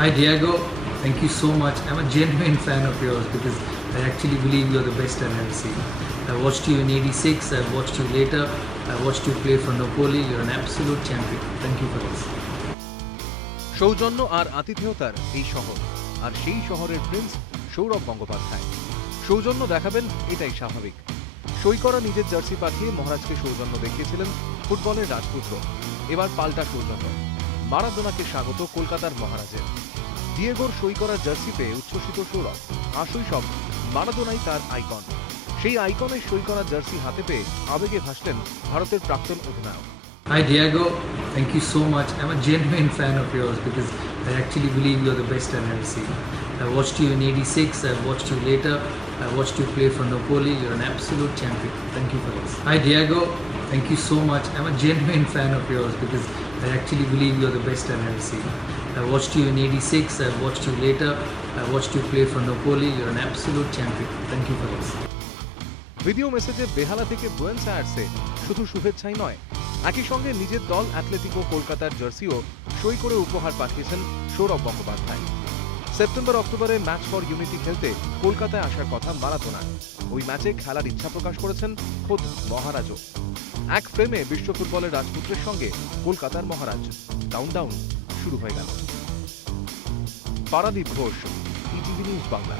Hi Diego, thank you so much. I'm a genuine fan of yours because I actually believe you're the best I've ever seen. I watched you in '86, I watched you later, I watched you play for Napoli. You're an absolute champion. Thank you for this. সৌজন্য আর আতিথেয়তার এই শহর, আর সেই শহরের Prince Sourav Gangopadhyay. সৌজন্য দেখাবেন এটাই স্বাভাবিক। সই করা নিজের জার্সি পাঠিয়ে মহারাজকে সৌজন্য দেখিয়েছিলেন ফুটবলের রাজপুত্র। এবার পাল্টা সৌজন্য, মারাদোনাকে স্বাগত কলকাতার মহারাজের। ডিয়েগোর সই করা জার্সি পেয়ে উচ্ছ্বসিত সৌরভ। আসই সব, মারাদোনাই তার আইকন। সেই আইকনের সই করা জার্সি হাতে পেয়ে আবেগে ভাসলেন ভারতের প্রাক্তন অধিনায়ক। Hi Diego, thank you so much. I'm a genuine fan of yours because I actually believe you're the best I've ever seen. I watched you in '86, I watched you later, I watched you play for Napoli. You're an absolute champion. Thank you for this. Hi Diego, thank you so much. I'm a genuine fan of yours because I actually believe you're the best I've ever seen. I watched you in '86, I watched you later, I watched you play for Napoli. You're an absolute champion. Thank you for this. Video মেসেজে বেহালা থেকে Buenos আয়ার্সে শুধু শুভেচ্ছাই নয়, একই সঙ্গে নিজের দল Atletico কলকাতার জার্সিও সই করে উপহার পাঠিয়েছেন সৌরভ গঙ্গোপাধ্যায়। সেপ্টেম্বর-অক্টোবরে ম্যাচ ফর ইউনিটি খেলতে কলকাতায় আসার কথা মারাদোনার। ওই ম্যাচে খেলার ইচ্ছা প্রকাশ করেছেন খোদ মহারাজও। এক ফ্রেমে বিশ্ব ফুটবলের রাজপুত্রের সঙ্গে কলকাতার মহারাজ। কাউন্টডাউন শুরু হয়ে গেল। Paradip Ghosh, ETV news Bangla.